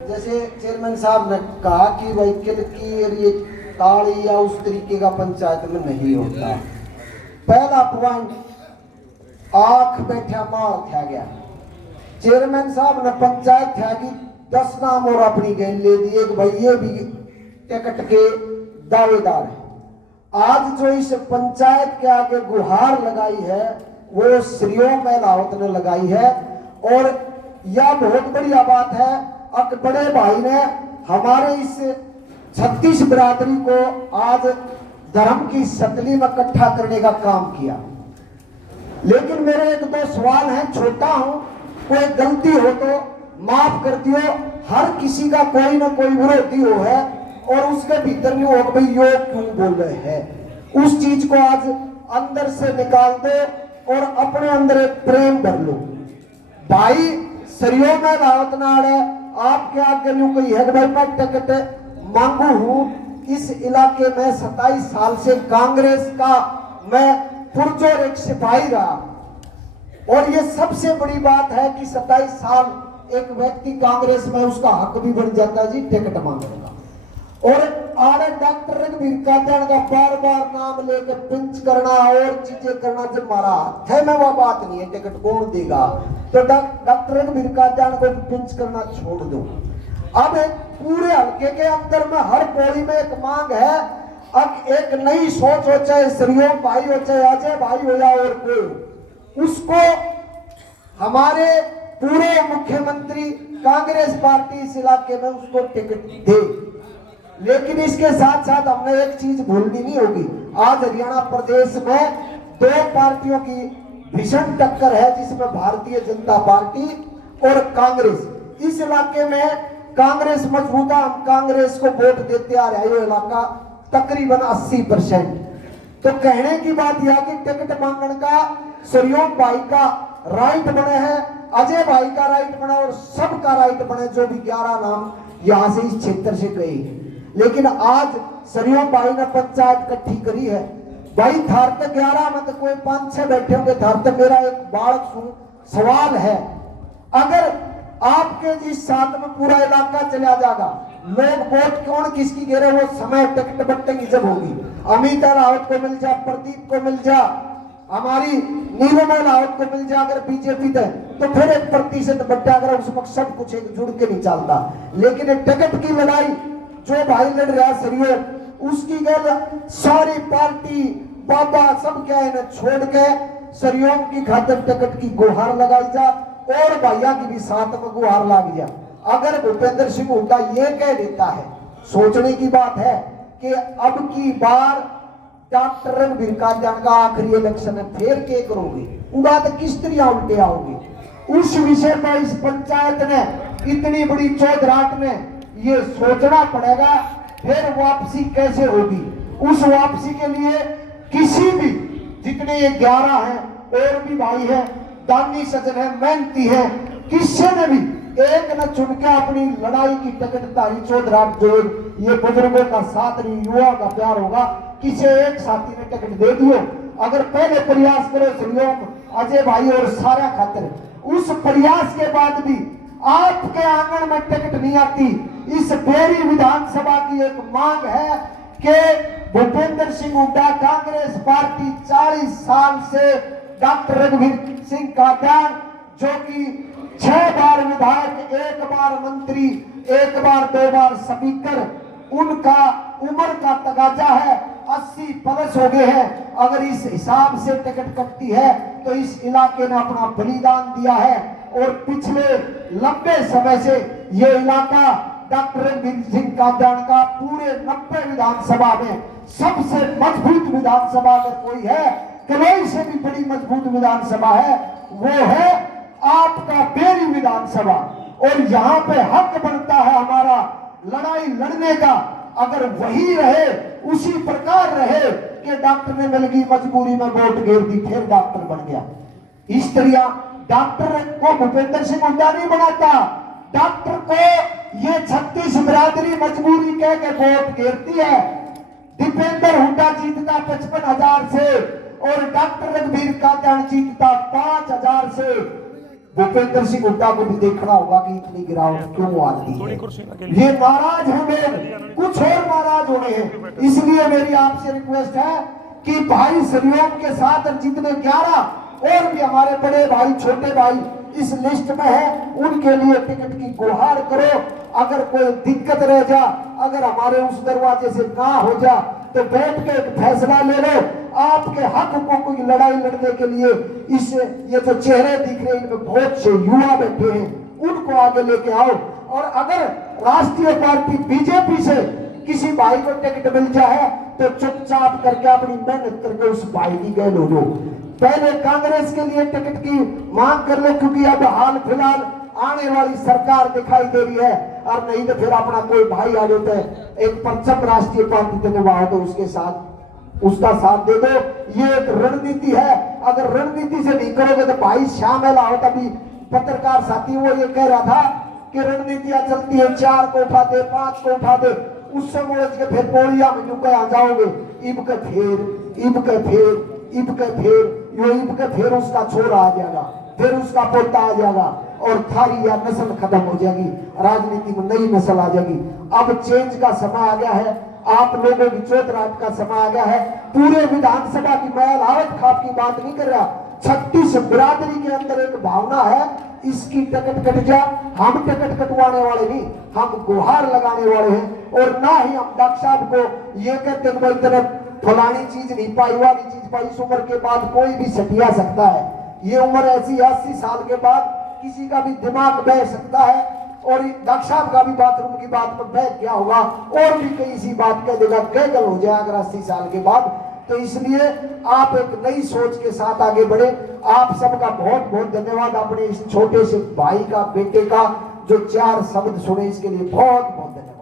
जैसे चेयरमैन साहब ने कहा कि व्हीकल की ये ताड़ी या उस तरीके का पंचायत में नहीं होता। पहला पॉइंट, आंख बैठा माल था गया। चेयरमैन साहब ने पंचायत था कि 10 नाम और अपनी गैल ले दिए कि भाई ये भी टिकट के दावेदार है। आज जो इस पंचायत के आगे गुहार लगाई है वो श्रीओ महिलावत ने लगाई है। और यह बहुत बढ़िया बात है, अब बड़े भाई ने हमारे इस 36 बिरादरी को आज धर्म की सतली में इकट्ठा करने का काम किया। लेकिन मेरे एक दो सवाल हैं, छोटा हूं, कोई गलती हो तो माफ कर दियो। हर किसी का कोई ना कोई विरोधी हो है और उसके भीतर में हो भाई यो क्यों बोल रहे हैं, उस चीज को आज अंदर से निकाल दो और अपने अंदर एक प्रेम भर लो। भाई सरियो में रावत नाड़ आपके आगे न्यू कोई है भाई मैं टिकट मांगू हूं। इस इलाके में 27 साल से कांग्रेस का मैं पुरजोर एक सिपाही रहा और ये सबसे बड़ी बात है कि 27 साल एक व्यक्ति कांग्रेस में उसका हक भी बन जाता है जी टिकट मांगने का। और आड़े डॉक्टर रघुवीर कादयान का बार बार नाम लेकर पिंच करना और चीजें करना जब मारा हाथ है में वह बात नहीं है, टिकट कौन देगा। तो डॉक्टर रघुवीर कादयान को पिंच करना छोड़ दो। अब पूरे हल्के के अंदर में हर पौड़ी में एक मांग है, अब एक नई सोच हो, चाहे श्रीओम भाई हो चाहे अजय भाई हो या और कोई, उसको हमारे पूरे मुख्यमंत्री कांग्रेस पार्टी इस इलाके में उसको टिकट दे। लेकिन इसके साथ साथ हमने एक चीज भूलनी नहीं होगी, आज हरियाणा प्रदेश में 2 पार्टियों की भीषण टक्कर है जिसमें भारतीय जनता पार्टी और कांग्रेस। इस इलाके में कांग्रेस मजबूत है, हम कांग्रेस को वोट देते आ रहे हैं। ये इलाका तकरीबन 80%। तो कहने की बात यह कि टिकट मांगने का सरियोम भाई का राइट बने हैं, अजय भाई का राइट बना और सबका राइट बने, जो भी 11 नाम यहां से इस क्षेत्र से गए। लेकिन आज सरियोम भाई ने पंचायत इकट्ठी करी है। भाई थार तक 11 में तो कोई 5-6 बैठे होंगे थार तक। मेरा एक बालक सवाल है, अगर आपके जिस साथ में पूरा इलाका चला जाएगा, लोग वोट कौन किसकी गिरे, वो समय टिकट बंटने जब होगी, अमिता रावत को मिल जा, प्रदीप को मिल जा, हमारी नीलम रावत को मिल जा, अगर बीजेपी दे तो फिर 1% बट्टा, अगर उसमें सब कुछ एक जुड़ के नहीं चलता। लेकिन टिकट की लड़ाई जो भाई लड़ रहा सरियो, उसकी गल सारी पार्टी बाबा सब क्या है छोड़ के सरियोम की खातिर टिकट की गुहार लगाई जा और भैया की भी साथ में गुहार लग जा। अगर भूपेंद्र सिंह हुड्डा ये कह देता है, सोचने की बात है कि अब की बार डॉक्टर रघुवीर कादयान का आखिरी इलेक्शन है, फिर क्या करोगे, उड़ा तो किस तरह उल्टे आओगे। उस विषय पर इस पंचायत ने इतनी बड़ी चौधराट में ये सोचना पड़ेगा फिर वापसी कैसे होगी। उस वापसी के लिए किसी भी, जितने ये 11 हैं और भी भाई हैं, दानी सज्जन है, मेहनती है, किसी ने भी एक न चुन के अपनी लड़ाई की टिकट तारी चौधराट जो ये बुजुर्गों का साथ नहीं, युवा का प्यार होगा, किसी एक साथी ने टिकट दे दियो। अगर पहले प्रयास करो सरियोम अजय भाई और सारा खातिर, उस प्रयास के बाद भी आपके आंगन में टिकट नहीं आती। इस बेरी विधानसभा की एक मांग है कि भूपेंद्र सिंह हुड्डा कांग्रेस पार्टी 40 साल से डॉक्टर रघुवीर सिंह कादयान जो कि 6 बार विधायक, 1 बार मंत्री, 1 बार 2 बार स्पीकर, उनका उम्र का तगाजा है 80 प्लस हो गए हैं। अगर इस हिसाब से टिकट कटती है तो इस इलाके ने अपना बलिदान दिया है और पिछले लंबे समय से ये इलाका डॉक्टर रघुवीर सिंह कादयान का पूरे 90 विधानसभा में सबसे मजबूत विधानसभा अगर कोई है, कलोई से भी बड़ी मजबूत विधानसभा है, वो है आपका बेरी विधानसभा। और यहाँ पे हक बनता है हमारा लड़ाई लड़ने का। अगर वही रहे, उसी प्रकार रहे कि डॉक्टर ने मिल गई मजबूरी में वोट घेर दी फिर डॉक्टर बन गया, इस तरह डॉक्टर को भूपेंद्र सिंह हुड्डा नहीं बनाता। डॉक्टर को ये 36 बिरादरी मजबूरी कह के वोट घेरती है। दीपेंद्र हुड्डा जीतता 55,000 से और डॉक्टर रघुवीर कादयान जीतता 5,000 से। भूपेंद्र सिंह हुड्डा को भी देखना होगा कि इतनी गिरावट क्यों आती है। ये नाराज होंगे, कुछ और नाराज होंगे हैं। इसलिए मेरी आपसे रिक्वेस्ट है कि भाई सहयोग के साथ जितने 11 और भी हमारे बड़े भाई छोटे भाई इस लिस्ट में है, उनके लिए टिकट की गुहार करो। अगर कोई दिक्कत रह जा, अगर हमारे उस दरवाजे से ना हो जा, तो बैठ के एक फैसला ले लो। आपके हक हकूकों की लड़ाई लड़ने के लिए इस ये जो चेहरे दिख रहे हैं, इनमें बहुत से युवा बैठे हैं, उनको आगे लेके आओ। और अगर राष्ट्रीय पार्टी बीजेपी से किसी भाई को टिकट मिल जाए तो चुपचाप करके अपनी मेहनत करके उस भाई की गैल हो लो। पहले कांग्रेस के लिए टिकट की मांग कर लो, क्योंकि अब हाल फिलहाल आने वाली सरकार दिखाई दे रही है, और नहीं तो फिर अपना कोई भाई आ जाता है एक परचम राष्ट्रीय पार्टी से निभाओ तो उसके साथ उसका साथ दे दो। ये एक रणनीति है। अगर रणनीति से नहीं करोगे तो भाई शामिल आओ। तभी पत्रकार साथी वो ये कह रहा था कि रणनीतियां चलती है, 4 को उठा दे, 5 को उठा दे, उससे मोड़ के फिर बोलिया में यूं आ जाओगे, इब के फेर, इब के फेर, इब के फेर, यो इब के फेर उसका छोरा आ जाएगा, फिर उसका पोता आ जाएगा, और थारी या नस्ल खत्म हो जाएगी, राजनीति में नई नस्ल आ जाएगी। अब चेंज का समय आ गया है, आप लोगों की चौधराट का समय आ गया है। पूरे विधानसभा की मैं लावत खाप की बात नहीं कर रहा, 36 बिरादरी के अंदर एक भावना है, इसकी टिकट कट जा। हम टिकट कटवाने वाले नहीं, हम गुहार लगाने वाले हैं। और ना ही हम डॉक्टर साहब को ये कहते हैं तरफ फलानी चीज नहीं पाई, वाली चीज पाई। इस उम्र के बाद कोई भी सटिया सकता है। ये उम्र ऐसी 80 साल के बाद किसी का भी दिमाग बह सकता है, और डॉक्टर साहब का भी बाथरूम की बात पर बह गया होगा, और भी कई सी बात कह देगा, गैगल हो जाए अगर 80 साल के बाद। तो इसलिए आप एक नई सोच के साथ आगे बढ़े। आप सबका बहुत बहुत धन्यवाद। अपने इस छोटे से भाई का, बेटे का जो 4 शब्द सुने, इसके लिए बहुत बहुत धन्यवाद।